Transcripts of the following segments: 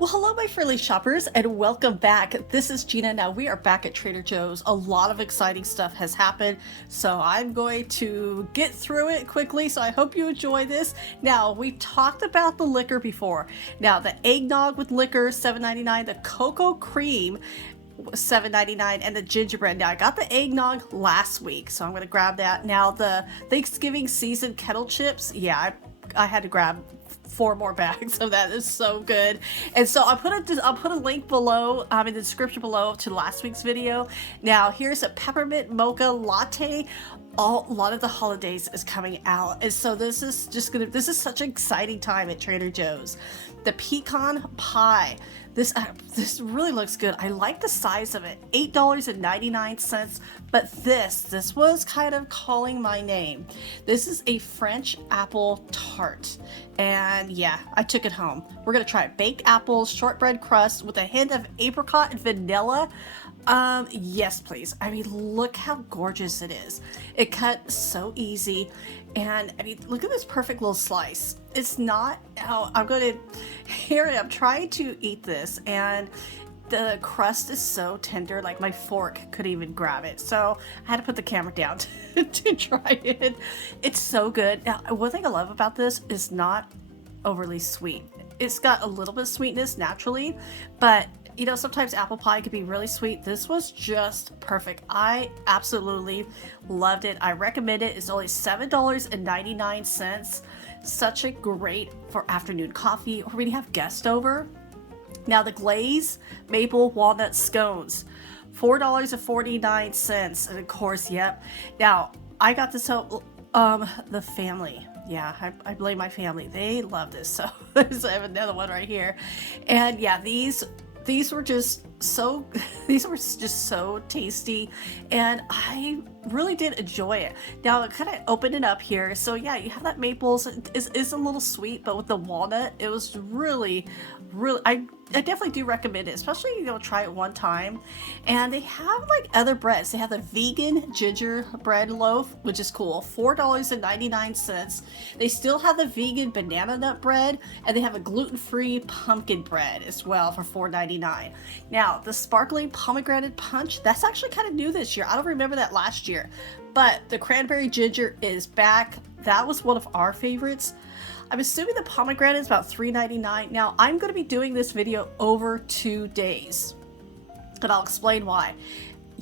Well, hello, my friendly shoppers, and welcome back. This is Gina. Now, we are back at Trader Joe's. A lot of exciting stuff has happened, so I'm going to get through it quickly, so I hope you enjoy this. Now, we talked about the liquor before. Now, the eggnog with liquor, $7.99, the cocoa cream, $7.99, and the gingerbread. Now, I got the eggnog last week, so I'm going to grab that. Now, the Thanksgiving season kettle chips, yeah, I had to grab 4 more bags of that. Is so good. And so I'll put a link below in the description below to last week's video. Now here's a peppermint mocha latte. A lot of the holidays is coming out, and so this is such an exciting time at Trader Joe's. The pecan pie, this really looks good. I like the size of it. $8.99, but this was kind of calling my name. This is a French apple tart, and yeah, I took it home. We're gonna try it. Baked apples, shortbread crust with a hint of apricot and vanilla. Yes, please. I mean, look how gorgeous it is. It cut so easy, and I mean, look at this perfect little slice. It's not how I'm going to, here I'm trying to eat this, and the crust is so tender, like my fork could even grab it. So I had to put the camera down to try it. It's so good. Now, one thing I love about this is not overly sweet. It's got a little bit of sweetness naturally, but you know, sometimes apple pie could be really sweet. This was just perfect. I absolutely loved it. I recommend it. It's only $7.99. Such a great for afternoon coffee or when you have guests over. Now the glaze maple walnut scones, $4.49. And of course, yep. Now I got this out, the family. Yeah, I blame my family. They love this. So I have another one right here. And yeah, these were just so tasty, and I really did enjoy it. Now I kind of open it up here, so yeah, you have that maples. It's a little sweet, but with the walnut, it was really I definitely do recommend it, especially try it one time. And they have like other breads. They have the vegan gingerbread loaf, which is cool, $4.99. They still have the vegan banana nut bread, and they have a gluten-free pumpkin bread as well for $4.99. Now the sparkling pomegranate punch, that's actually kind of new this year. I don't remember that last year, but the cranberry ginger is back. That was one of our favorites. I'm assuming the pomegranate is about $3.99. Now, I'm going to be doing this video over 2 days, and I'll explain why.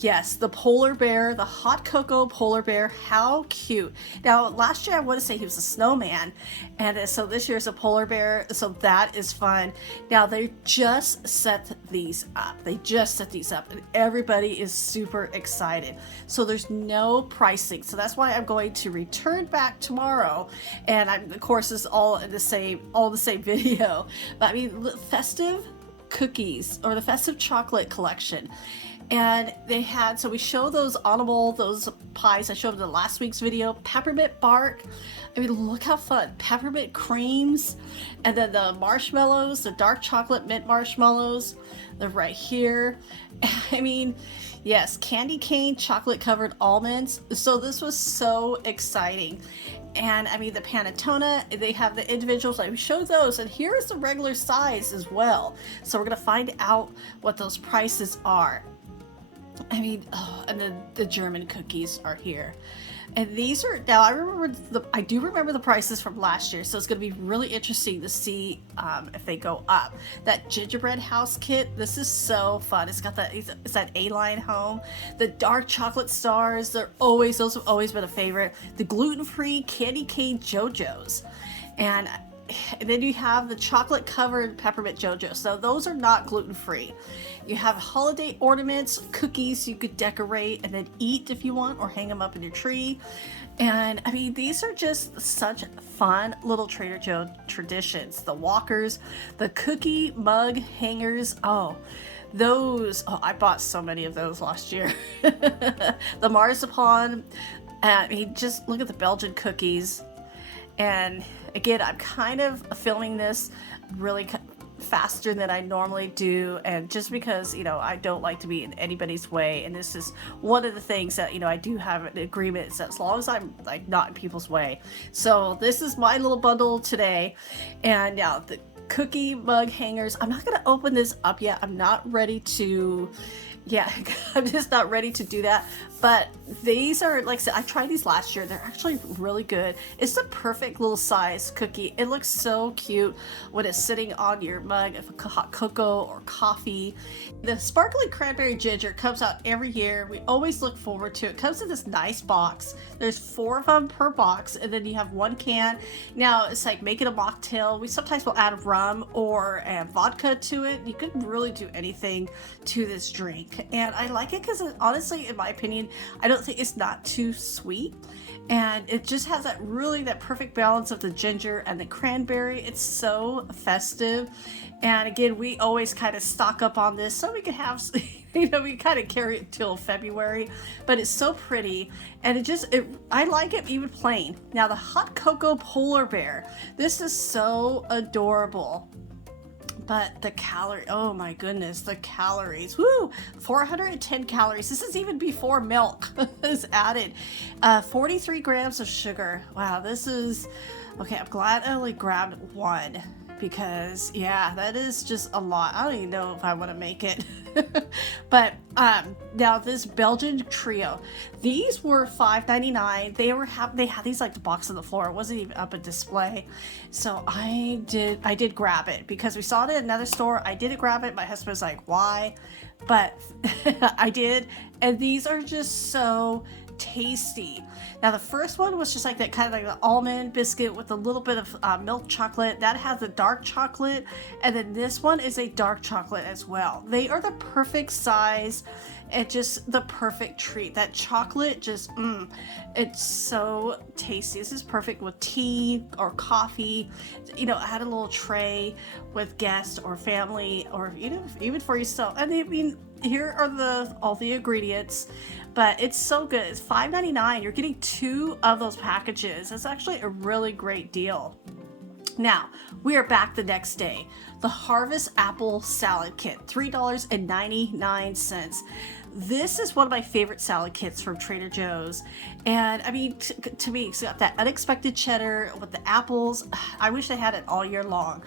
Yes, the polar bear, the hot cocoa polar bear, how cute. Now, last year I want to say he was a snowman, and so this year's a polar bear, so that is fun. Now, they just set these up. And everybody is super excited. So there's no pricing. So that's why I'm going to return back tomorrow, and of course, it's all the same video. But I mean, the festive cookies or the festive chocolate collection. And they had, so we show those pies I showed in the last week's video. Peppermint bark. I mean, look how fun. Peppermint creams. And then the marshmallows, the dark chocolate mint marshmallows. They're right here. I mean, yes, candy cane chocolate covered almonds. So this was so exciting. And I mean, the panettone, they have the individuals, like we showed those, and here is the regular size as well. So we're gonna find out what those prices are. I mean, and then the German cookies are here. And these are, now I do remember the prices from last year, so it's going to be really interesting to see if they go up. That gingerbread house kit, this is so fun. It's got it's that A-line home. The dark chocolate stars, those have always been a favorite. The gluten-free candy cane JoJo's. And then you have the chocolate covered peppermint JoJo. So those are not gluten-free. You have holiday ornaments, cookies you could decorate and then eat if you want, or hang them up in your tree. And I mean, these are just such fun little Trader Joe traditions. The walkers, the cookie mug hangers. I bought so many of those last year. The marzipan. I mean, just look at the Belgian cookies. And again, I'm kind of filming this really faster than I normally do, and just because I don't like to be in anybody's way, and this is one of the things that I do have an agreement is that as long as I'm like not in people's way. So this is my little bundle today. And now cookie mug hangers. I'm not gonna open this up yet. I'm not ready to, yeah, I'm just not ready to do that. But these are, like I said, I tried these last year. They're actually really good. It's the perfect little size cookie. It looks so cute when it's sitting on your mug of hot cocoa or coffee. The sparkling cranberry ginger comes out every year. We always look forward to it. It comes in this nice box. There's 4 of them per box, and then you have 1 can. Now it's like making a mocktail. We sometimes will add rum or vodka to it. You could really do anything to this drink, and I like it because honestly, in my opinion, I don't think it's not too sweet, and it just has that perfect balance of the ginger and the cranberry. It's so festive, and again, we always kind of stock up on this so we can have we kind of carry it till February, but it's so pretty, and I like it even plain. Now the hot cocoa polar bear, this is so adorable. But the oh my goodness, the calories, woo, 410 calories. This is even before milk is added. 43 grams of sugar. Wow, this is, okay, I'm glad I only grabbed 1 because, yeah, that is just a lot. I don't even know if I want to make it. But now this Belgian trio, these were $5.99. They had these like the box on the floor. It wasn't even up a display, so I did grab it because we saw it at another store. I didn't grab it. My husband was like, "Why?" But I did, and these are just so tasty. Now the first one was just like that, kind of like the almond biscuit with a little bit of milk chocolate. That has the dark chocolate, and then this one is a dark chocolate as well. They are the perfect size and just the perfect treat. That chocolate just, it's so tasty. This is perfect with tea or coffee. I had a little tray with guests or family, or even for yourself. And I mean, here are all the ingredients. But it's so good. It's $5.99. You're getting 2 of those packages. It's actually a really great deal. Now, we are back the next day. The Harvest Apple Salad Kit, $3.99. This is one of my favorite salad kits from Trader Joe's. And I mean, to me, it's got that unexpected cheddar with the apples. I wish I had it all year long.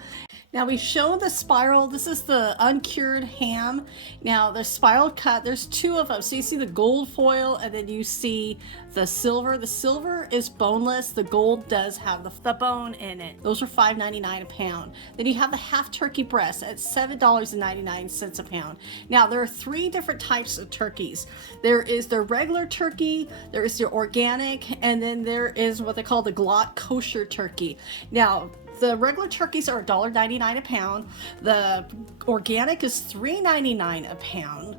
Now we've shown the spiral. This is the uncured ham. Now the spiral cut, there's 2 of them. So you see the gold foil, and then you see the silver. The silver is boneless. The gold does have the bone in it. Those are $5.99 a pound. Then you have the half turkey breast at $7.99 a pound. Now there are 3 different types of turkeys. There is the regular turkey, there is the organic, and then there is what they call the glot kosher turkey. Now, the regular turkeys are $1.99 a pound. The organic is $3.99 a pound.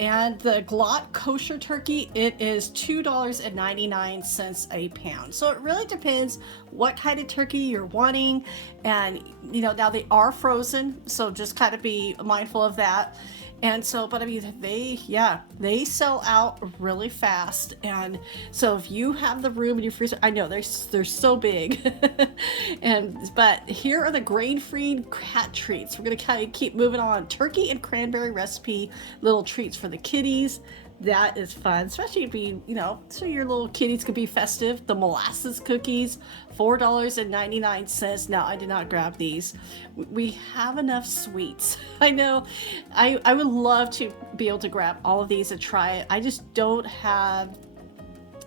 And the glot kosher turkey, it is $2.99 a pound. So it really depends what kind of turkey you're wanting. And, now they are frozen, so just kind of be mindful of that. And so, but I mean, they sell out really fast. And so if you have the room in your freezer, I know they're so big. But here are the grain-free cat treats. We're going to kind of keep moving on. Turkey and cranberry recipe little treats for the kitties. That is fun, especially so your little kitties could be festive. The molasses cookies, $4.99. Now, I did not grab these. We have enough sweets. I know. I would love to be able to grab all of these and try it. I just don't have.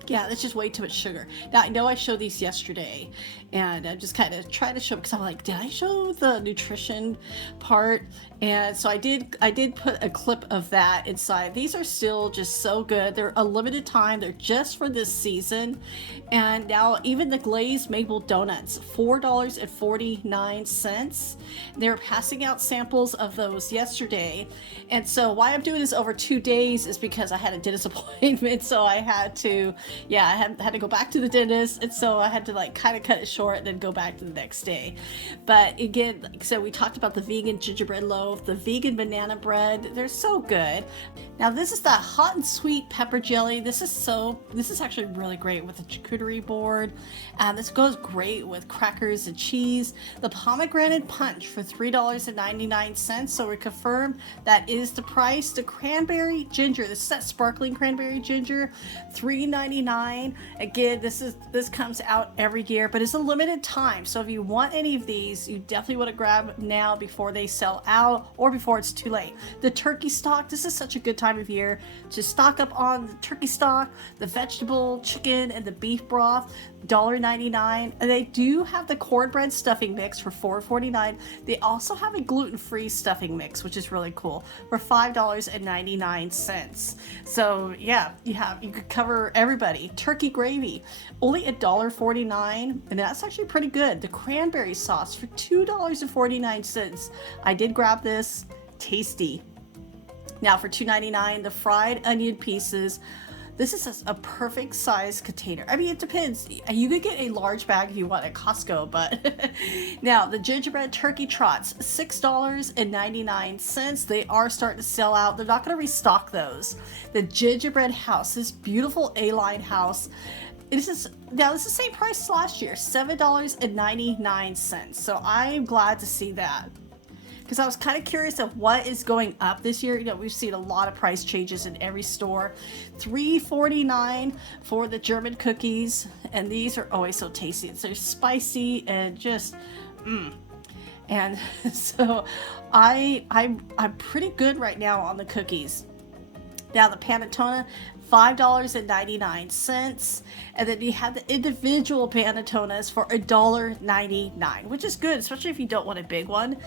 Yeah, that's just way too much sugar. Now, I know I showed these yesterday, and I'm just kind of trying to show, because I'm like, did I show the nutrition part? And so I did put a clip of that inside. These are still just so good. They're a limited time. They're just for this season. And now even the glazed maple donuts, $4.49. They're passing out samples of those yesterday. And so why I'm doing this over 2 days is because I had a dentist appointment. So I had to, I had to go back to the dentist. And so I had to kind of cut it short and then go back to the next day. But again, so we talked about the vegan gingerbread loaf, the vegan banana bread. They're so good. Now this is the hot and sweet pepper jelly. This is actually really great with the charcuterie board. This goes great with crackers and cheese. The pomegranate punch for $3.99. So we confirm that is the price. The cranberry ginger. This is that sparkling cranberry ginger, $3.99. Again, this comes out every year, but it's a limited time. So if you want any of these, you definitely want to grab now before they sell out or before it's too late. The turkey stock, this is such a good time of year to stock up on the turkey stock, the vegetable, chicken, and the beef broth. $1.99, and they do have the cornbread stuffing mix for $4.49. They also have a gluten-free stuffing mix, which is really cool, for $5.99. So yeah, you could cover everybody. Turkey gravy, only $1.49, and that's actually pretty good. The cranberry sauce for $2.49. I did grab this, tasty. Now for $2.99, the fried onion pieces. This is a perfect size container. I mean, it depends. You could get a large bag if you want at Costco, but now the gingerbread turkey trots, $6.99. They are starting to sell out. They're not going to restock those. The gingerbread house, this beautiful A-line house. This is the same price as last year, $7.99. So I'm glad to see that, because I was kind of curious of what is going up this year. You know, we've seen a lot of price changes in every store. $3.49 for the German cookies, and these are always so tasty. They're spicy and just And so I'm pretty good right now on the cookies. Now the panettone, $5.99, and then you have the individual panettones for $1.99, which is good, especially if you don't want a big one.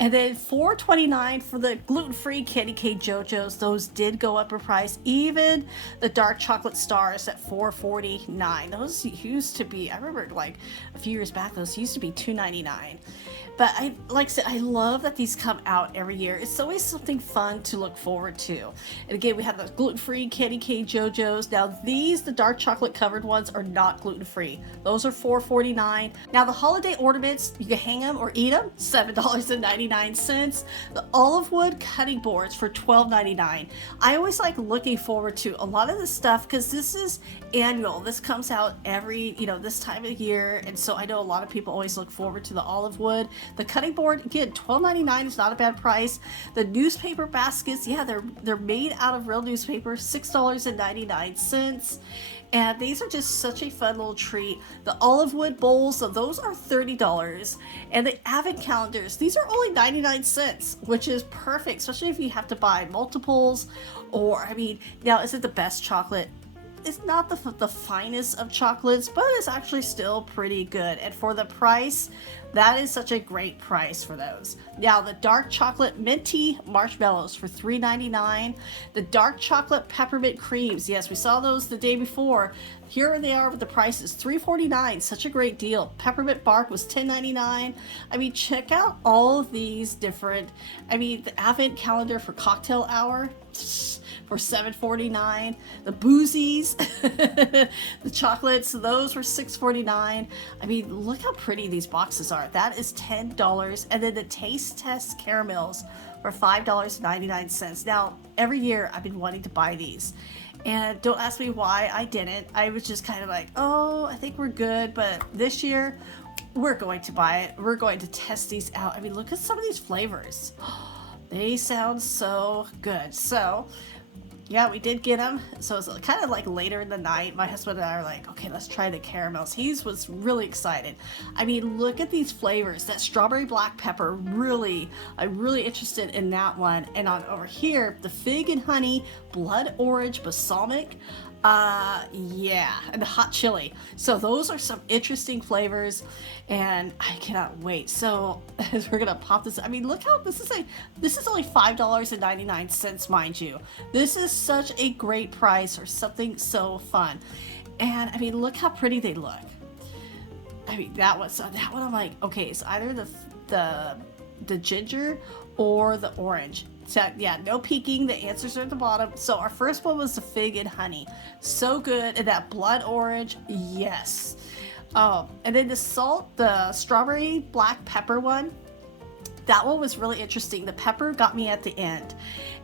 And then $4.29 for the gluten-free candy cane JoJo's. Those did go up in price. Even the dark chocolate stars at $4.49. Those used to be, I remember like a few years back, those used to be $2.99. But like I said, I love that these come out every year. It's always something fun to look forward to. And again, we have the gluten-free candy cane JoJo's. Now these, the dark chocolate covered ones, are not gluten-free. Those are $4.49. Now the holiday ornaments, you can hang them or eat them, $7.99. The olive wood cutting boards for $12.99. I always like looking forward to a lot of this stuff because this is annual. This comes out every, this time of year. And so I know a lot of people always look forward to the olive wood. The cutting board, again, $12.99 is not a bad price. The newspaper baskets, yeah, they're made out of real newspaper, $6.99. And these are just such a fun little treat. The olive wood bowls, so those are $30. And the advent calendars, these are only 99 cents, which is perfect, especially if you have to buy multiples. Or, now is it the best chocolate? It's not the finest of chocolates, but it's actually still pretty good. And for the price, that is such a great price for those. Now, the dark chocolate minty marshmallows for $3.99. The dark chocolate peppermint creams. Yes, we saw those the day before. Here they are with the prices, $3.49. Such a great deal. Peppermint bark was $10.99. Check out all of these different, the advent calendar for cocktail hour for $7.49. The boozies, the chocolates, those were $6.49. Look how pretty these boxes are. That is $10. And then the taste test caramels for $5.99. Now, every year I've been wanting to buy these. And don't ask me why I didn't. I was just kind of like, oh, I think we're good. But this year, we're going to buy it. We're going to test these out. Look at some of these flavors. They sound so good. So, yeah, we did get them. So it's kind of like later in the night. My husband and I are like, okay, let's try the caramels. He was really excited. Look at these flavors. That strawberry black pepper, I'm really interested in that one. And on over here, the fig and honey, blood orange, balsamic. Yeah, and the hot chili. So those are some interesting flavors, and I cannot wait. So as we're gonna pop this, look how this is only $5.99, mind you. This is such a great price for something so fun. And look how pretty they look. That one I'm like, okay, it's either the ginger or the orange. So, yeah, no peeking. The answers are at the bottom. So our first one was the fig and honey. So good. And that blood orange, yes. And then the strawberry black pepper one, that one was really interesting. The pepper got me at the end.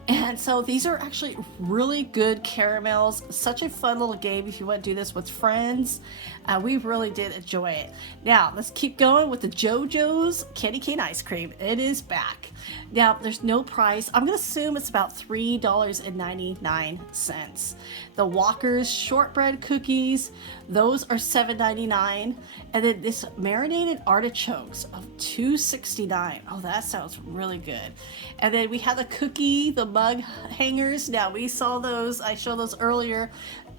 And so these are actually really good caramels. Such a fun little game if you want to do this with friends. We really did enjoy it. Now, let's keep going with the JoJo's Candy Cane Ice Cream. It is back. Now, there's no price. I'm going to assume it's about $3.99. The Walker's Shortbread Cookies, those are $7.99. And then this marinated artichokes of $2.69. Oh, that sounds really good. And then we have the cookie, the mug hangers. Now, we saw those. I showed those earlier.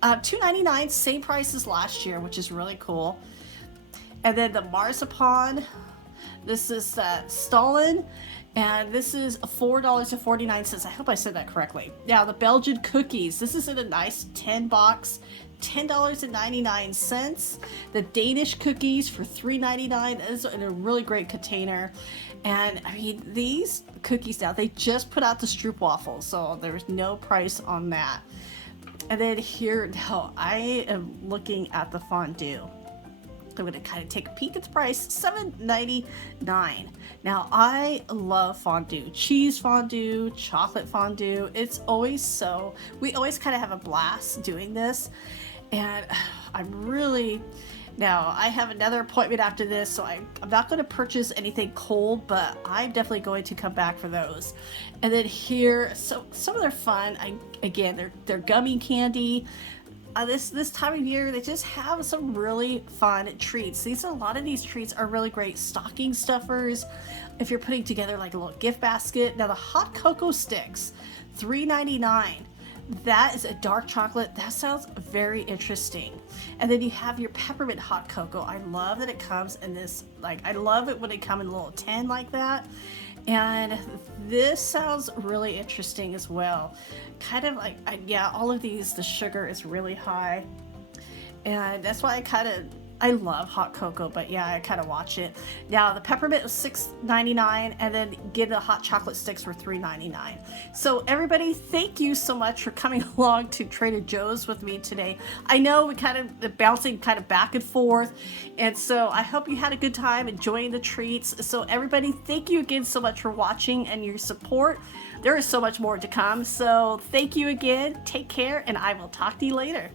$2.99, same price as last year, which is really cool. And then the marzipan. This is Stalin. And this is $4.49. I hope I said that correctly. Now, the Belgian cookies. This is in a nice 10 box, $10.99. The Danish cookies for $3.99. That is in a really great container. And I mean, these cookies now, they just put out the stroopwafel, so there's no price on that. And then here, now, I am looking at the fondue. I'm going to kind of take a peek at the price, $7.99. Now, I love fondue. Cheese fondue, chocolate fondue. It's always we always kind of have a blast doing this. And I'm really... Now, I have another appointment after this, so I'm not going to purchase anything cold, but I'm definitely going to come back for those. And then here, so some of their fun, again, they're gummy candy. This time of year, they just have some really fun treats. A lot of these treats are really great stocking stuffers. If you're putting together like a little gift basket. Now, the hot cocoa sticks, $3.99. That is a dark chocolate. That sounds very interesting. And then you have your peppermint hot cocoa. I love that it comes in this, I love it when it comes in a little tin like that. And this sounds really interesting as well. Kind of yeah, all of these, the sugar is really high. And that's why I love hot cocoa, but yeah, I kind of watch it. Now, the peppermint was $6.99, and then get the hot chocolate sticks for $3.99. So everybody, thank you so much for coming along to Trader Joe's with me today. I know we kind of bouncing kind of back and forth, and so I hope you had a good time enjoying the treats. So everybody, thank you again so much for watching and your support. There is so much more to come, so thank you again. Take care, and I will talk to you later.